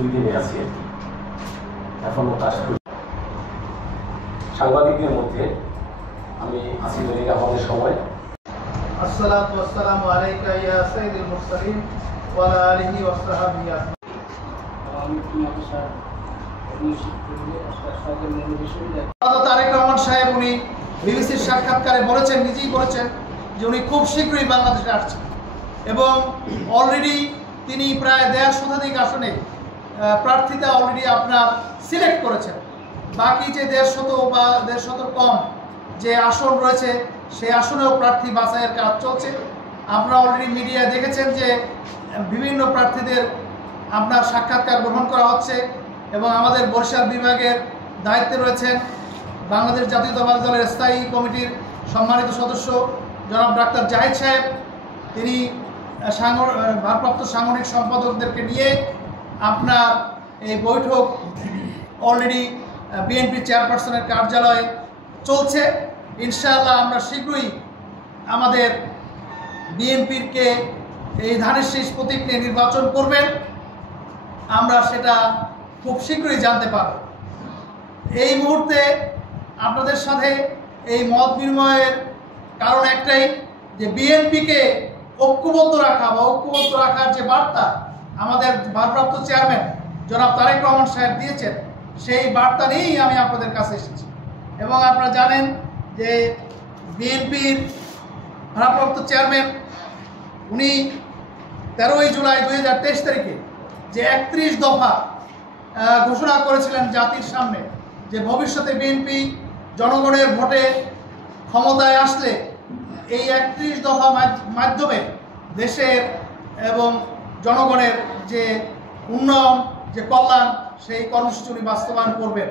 2 দিনে আছি আর কি, এখনো কাজ করি। সাংবাদিকদের মধ্যে আমি আছি দৈনিক আমাদের সময়। আসসালাতু ওয়াসসালামু আলাইকা ইয়া সাইয়্যিদুল মুরসালিন ওয়া আলা আলিহি ওয়া সাহবিহি তারেক রহমান সাহেব উনি বিবিসির সাক্ষাৎকারে বলেছেন, নিজেই বলেছেন যে উনি খুব শীঘ্রই বাংলাদেশে আসছেন এবং অলরেডি তিনি প্রায় 1.5 শতাধিক আসনে প্রার্থীতা অলরেডি আপনার সিলেক্ট করেছেন। বাকি যে 150 বা 150 কম যে আসন রয়েছে সেই আসনেও প্রার্থী বাছাইয়ের কাজ চলছে। আপনারা অলরেডি মিডিয়ায় দেখেছেন যে বিভিন্ন প্রার্থীদের আপনার সাক্ষাৎকার গ্রহণ করা হচ্ছে এবং আমাদের বরিশাল বিভাগের দায়িত্বে রয়েছেন বাংলাদেশ জাতীয়তাবাদী দলের স্থায়ী কমিটির সম্মানিত সদস্য জনাব ডাক্তার জাহিদ সাহেব। তিনি ভারপ্রাপ্ত সাংগঠনিক সম্পাদকদেরকে নিয়ে আপনার এই বৈঠক অলরেডি বিএনপি চেয়ারপারসনের কার্যালয়ে চলছে। ইনশাআল্লাহ আমরা শীঘ্রই আমাদের বিএনপিকে এই ধানের শীষ প্রতীক নিয়ে নির্বাচন করবেন, আমরা সেটা খুব শীঘ্রই জানতে পারব। এই মুহূর্তে আপনাদের সাথে এই মত বিনিময়ের কারণ একটাই যে বিএনপিকে ঐক্যবদ্ধ রাখা বা ঐক্যবদ্ধ রাখার যে বার্তা আমাদের ভারপ্রাপ্ত চেয়ারম্যান জনাব তারেক রহমান সাহেব দিয়েছেন, সেই বার্তা নিয়েই আমি আপনাদের কাছে এসেছি। এবং আপনারা জানেন যে বিএনপির ভারপ্রাপ্ত চেয়ারম্যান উনি 13ই জুলাই 2023 তারিখে যে 31 দফা ঘোষণা করেছিলেন জাতির সামনে যে ভবিষ্যতে বিএনপি জনগণের ভোটে ক্ষমতায় আসলে এই 31 দফা মাধ্যমে দেশের এবং জনগণের যে উন্নয়ন, যে কল্যাণ, সেই কর্মসূচি উনি বাস্তবায়ন করবেন।